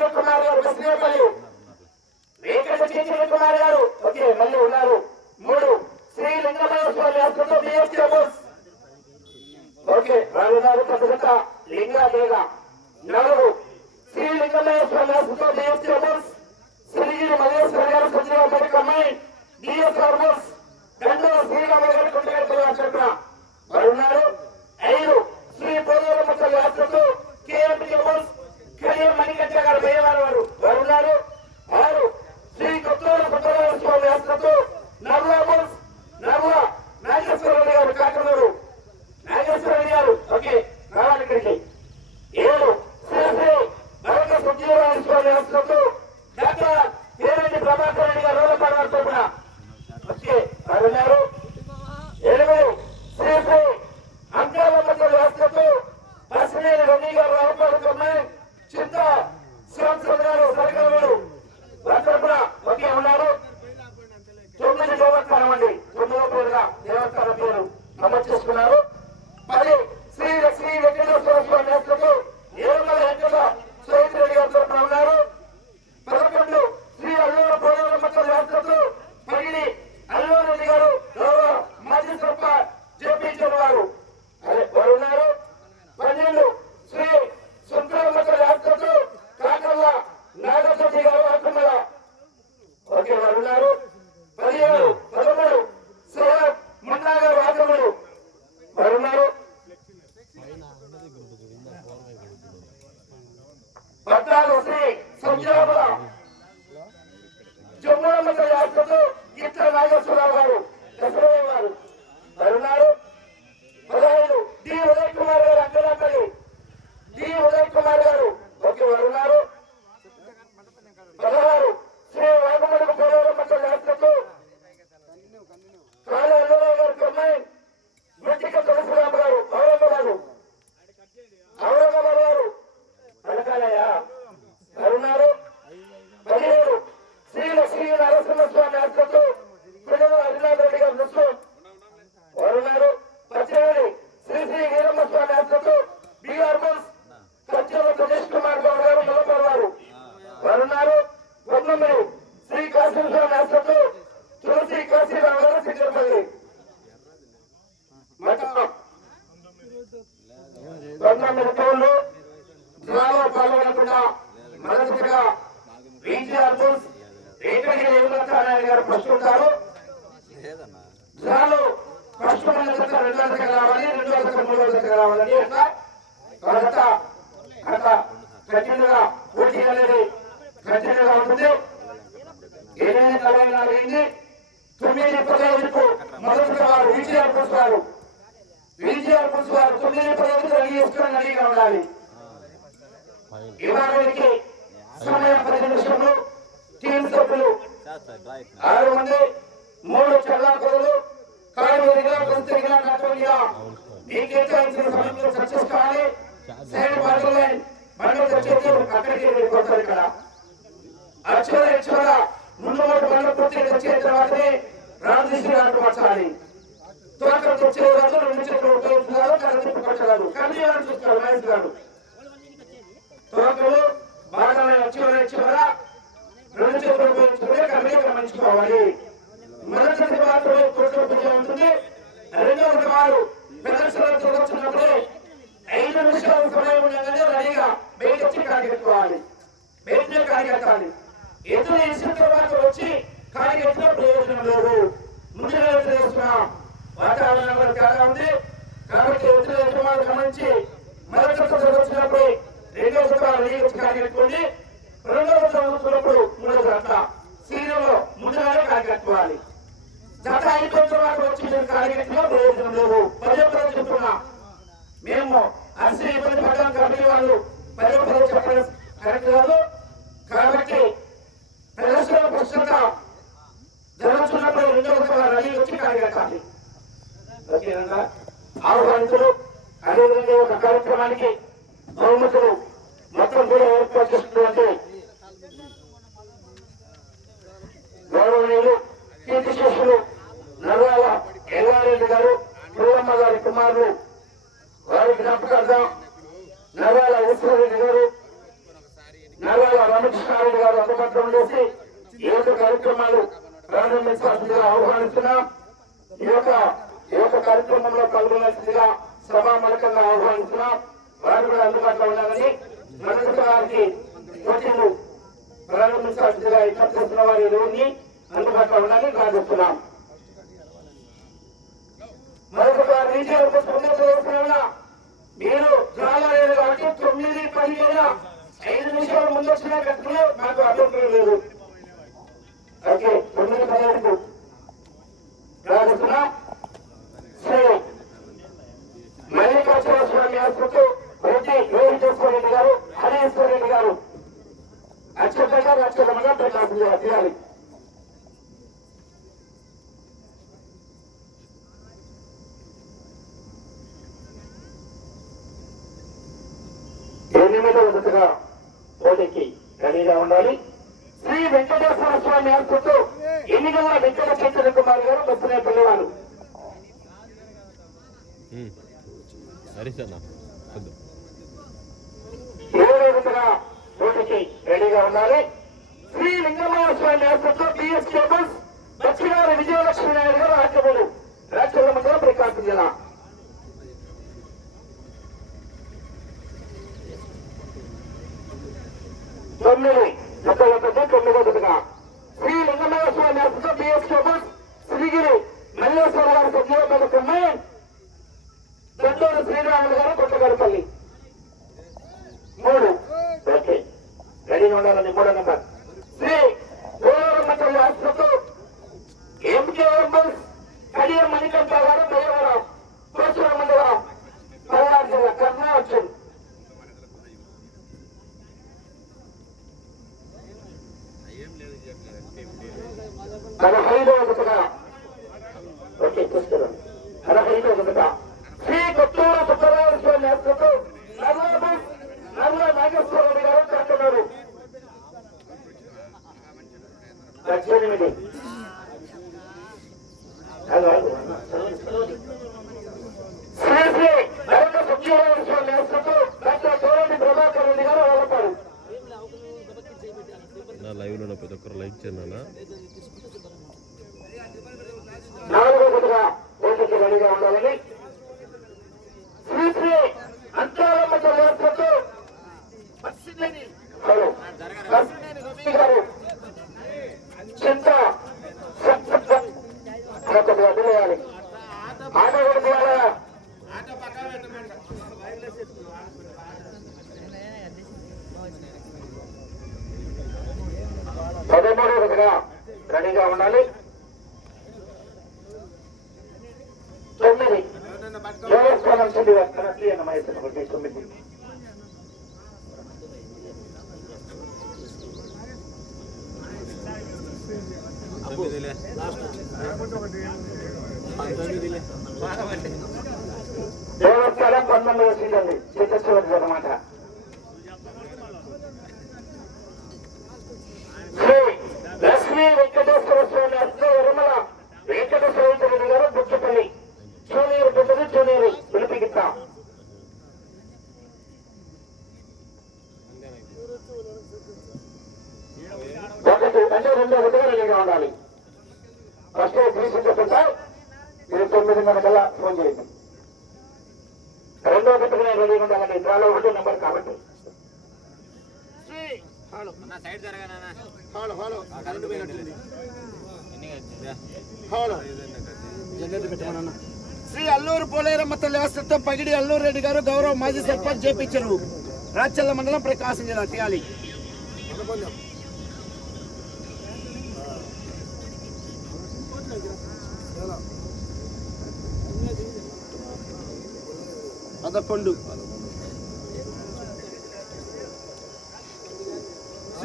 వీరేంద్ర కుమార్ గారు విష్ణుపల్లి వెంకట చంద్ర కుమార్ గారు. ఓకే మళ్ళీ ఉన్నారు. మూడు శ్రీ లింగమేశ్వర నేతృత్వ బిఎస్టీ ఓకే రాజధాని ప్రతిగత లింగా దేగ శ్రీ లింగమేశ్వర నేతృత్వ బిఎస్టీ బస్ శ్రీగిరి మల్లేశ్వర్ గారు సచివ మరి కమ్మాయి. బస్ రెండు శ్రీరామ గారు కుంటగడ్డ ఐదు శ్రీ పోదూరమక్క యాత్రకు ఎక్కడికి కొడతారు ఇక్కడ. అక్షర అక్షర ముందు మూడు పనులు పూర్తి వచ్చిన వరకు రెండు చేతులు ఉపయోగిస్తున్నారు కరెంటుపరచగలరు కమిటీ వారు చూస్తారు మహేష్ రెండు చేతులు ఉపయోగించుకుంటే కమిటీ గమనించుకోవాలి. మొదటి వారు కోట్ల పూజ ఉంటుంది. వారు ప్రదర్శనలు చూడొచ్చినప్పుడు ఐదు నిమిషాలు సమయం కార్యకర్తలు కట్టుకోవాలి కార్యకర్తలు ఎదురు వేసిన తర్వాత వచ్చి కార్యకర్తల ప్రయోజనం లేదు ముందుగా ఎదురు వాతావరణంలో చాలా ఉంది. కాబట్టి ఎదురు వేసిన గమనించి మరొక వచ్చినప్పుడు రెండో సంవత్సరాలు నీరు వచ్చి కాడి రెండవ సంవత్సరంలో మూడవ జత సీరంలో ముందుగానే కార్యకర్తలు గత ఐదు సంవత్సరాల తర్వాత వచ్చి మీరు కాడి ప్రయోజనం లేదు పదే పదే చెప్తున్నా మేము అసలు ఇబ్బంది పడ్డాం కమిటీ వాళ్ళు సందర్భంగా ఆహ్వానిస్తున్నాం వారు కూడా అందుబాటులో ఉన్నారని మొదటి వారికి కోచింగ్ ప్రారంభించాల్సిందిగా ఇచ్చిన వారి ఎరువుని అందుబాటులో ఉన్నారని ప్రార్థిస్తున్నాం. మీరు తొమ్మిది లేదా ఐదు నిమిషాలు ముందు వచ్చిన గతంలో అభ్యంతరం లేదు. ఓకే తొమ్మిది ఎనిమిదవ జతగా పోటీకి రెడీగా ఉండాలి. శ్రీ వెంకటేశ్వర స్వామి ఆసుపత్రి ఎన్నికల వెంకట చైతన్య కుమార్ గారు బస్సునే పిల్లవారు హరీష్ అన్న వద్దు. ఏడవ జతగా పోటీకి రెడీగా ఉండాలి. శ్రీ లింగమయ్య స్వామి ఆసుపత్రి బిఎస్ కేబుల్స్ దక్షిణాది విజయలక్ష్మి నాయుడు గారు ఆచమూరు. రాష్ట్రంలో మండలం ప్రకాశం జిల్లా. తొమ్మిది జత ఒకటి తొమ్మిదో జతగా శ్రీ లింగమయ్య స్వామి ఆసుపత్రి బిఎస్ కేబుల్స్ శ్రీగిరి మల్లేశ్వర గారి సజీవ పథకమే దొడ్డూరు శ్రీరాములు గారు కొట్టగారిపల్లి మూడు ఓకే రెడీగా ఉండాలని మూడో నెంబర్ శ్రీ గోరమ్మ తల్లి ఆసుపత్రి ఎంకేఎంఎస్ కడియం మణికంఠ గారు దయవరం కోచుల మండలం పల్నాడు జిల్లా కర్ణా వచ్చింది పదహైదవ జతగా ఓకే చూస్తున్నాను పదహైదవ జతగా శ్రీ కొత్తూరు సుబ్బరాయ స్వామి ఆసుపత్రి నర్లాబు నర్ల నాగేశ్వర గారు కాకినాడు పద్దెనిమిది శ్రీ శ్రీ నరేంద్ర సత్యనారాయణ స్వామి ఆసుపత్రి డాక్టర్ తోరండి ప్రభాకర్ రెడ్డి గారు నా ప్రతి ఒక్కరు లైక్ చేయండి అన్న నాలుగో జతగా ఓటికి రెడీగా ఉండాలని శ్రీ శ్రీ అంతరాలమ్మ తల్లి ఆసుపత్రి హలో బస్సినేని గారు చింత కొద్దిగా అడ్డులేయాలి ఆట కొడుకోవాలా జతగా రెడీగా ఉండాలి. తొమ్మిది. దేవస్థానం చెంది వస్తున్నట్లు అన్నమయ్య తొమ్మిది. కాబట్టి. శ్రీ అల్లూరు పోలేరమ్మ తల్లి ఆశ్రితం పగిడి అల్లూరు రెడ్డి గారు గౌరవ మాజీ సర్పంచ్ చేపించారు. రాచల్ల మండలం ప్రకాశం జిల్లా తీయాలి. పదకొండు.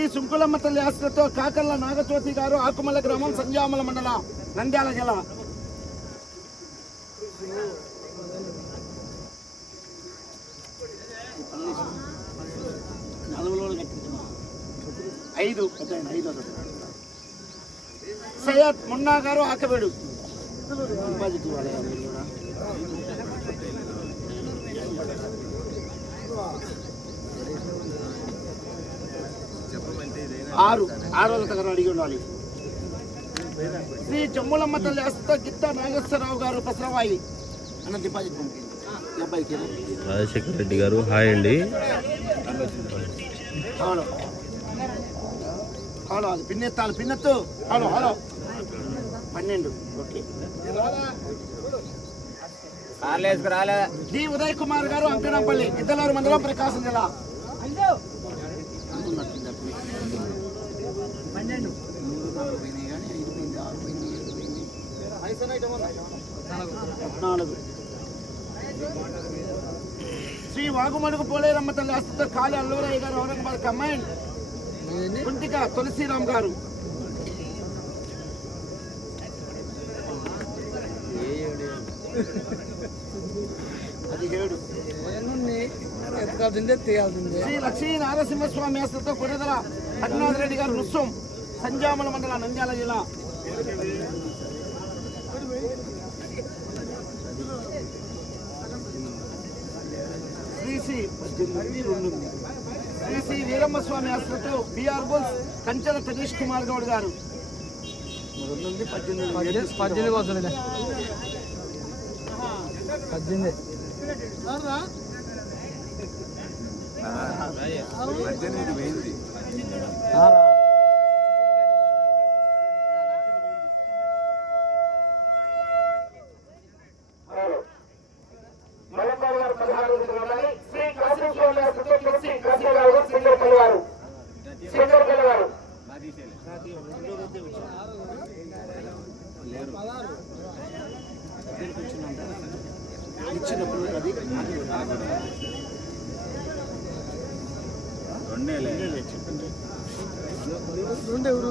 శ్రీ సుంకులమ్మ తల్లి ఆస్తులతో కాకర్ల నాగజ్యోతి గారు ఆకుమల గ్రామం సంజామల మండలం నంద్యాల జిల్లా. ఐదు ఐదు సయ్యద్ మున్నా గారు ఆకబేడు. డిపాజిట్ ఇవ్వాలి కూడా. ఆరు ఆరు వందల దగ్గర అడిగి ఉండాలి. శ్రీ జమ్ములమ్మ తల్లి అస్త గిత్త నాగేశ్వరరావు గారు పసరవాయి అన్న డిపాజిట్ రాజశేఖర రెడ్డి గారు హాయ్ అండి. హలో. అది పిన్నెత్తాలి పిన్నెత్తు. Hello hello. పన్నెండు ఓకే. డి ఉదయ్ కుమార్ గారు అంకనంపల్లి ఇద్దలూరు మండలం ప్రకాశం జిల్లా. పన్నెండు మూడు నాలుగు పోయినాయి కానీ ఐదు పోయింది ఆరు పోయింది ఏడు పోయింది శ్రీ వాగుమణుకు పోలేరమ్మ తల్లి ఆస్తుతో కాలి అల్లూరయ్య గారు ఔరంగాబాద్ కమాండ్. కుంటిక తులసిరామ్ గారు. పదిహేడు. బతకాల్సిందే తీయాల్సిందే శ్రీ లక్ష్మీ నారసింహస్వామి ఆస్తులతో కొడదల రఘునాథ్ రెడ్డి గారు నృత్యం సంజామల మండల నంద్యాల జిల్లా. శ్రీ శ్రీ వీరమ్మ స్వామి ఆస్తులతో బిఆర్ బోల్స్ కంచెల ప్రదీష్ కుమార్ గౌడ్ గారు. పద్దెనిమిది. పద్దెనిమిది. അർജുനൊരു വേണ്ടി రెండే ఎవరు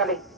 para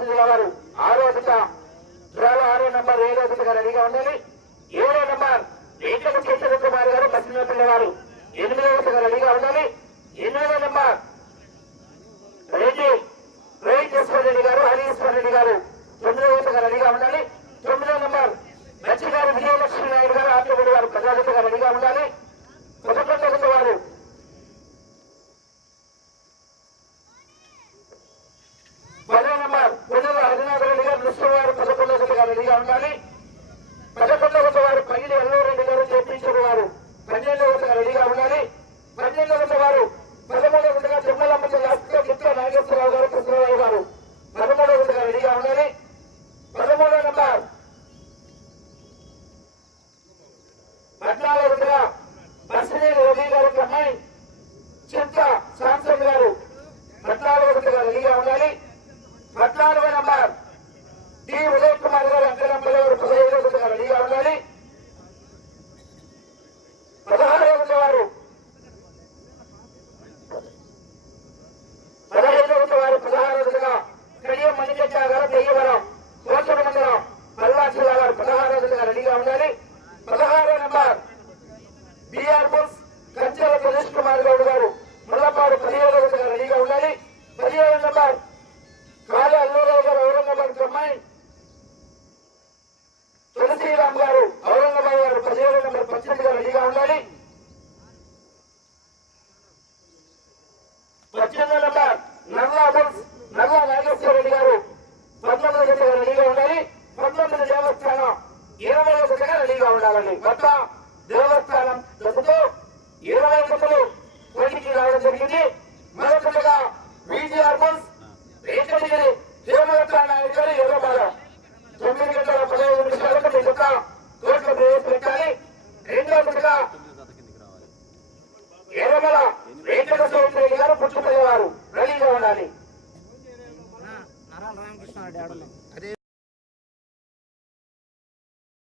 జిల్లా వారు করেন ఉండాలని కొత్త దేవస్థానం చెబుతూ ఇరవై ఒకరు పోటీకి రావడం జరిగింది. మరొకటిగా విజిఆర్ బస్ రేచడిగిరి దేవస్థానాన్ని గారి ఇవ్వబారు తొమ్మిది గంటల పదహైదు నిమిషాలకు మీ యొక్క కోట్లు ప్రవేశపెట్టాలి రెండవదిగా ఎర్రమల వెంకట సోమరెడ్డి గారు పుట్టుకునేవారు రెడీగా ఉండాలి.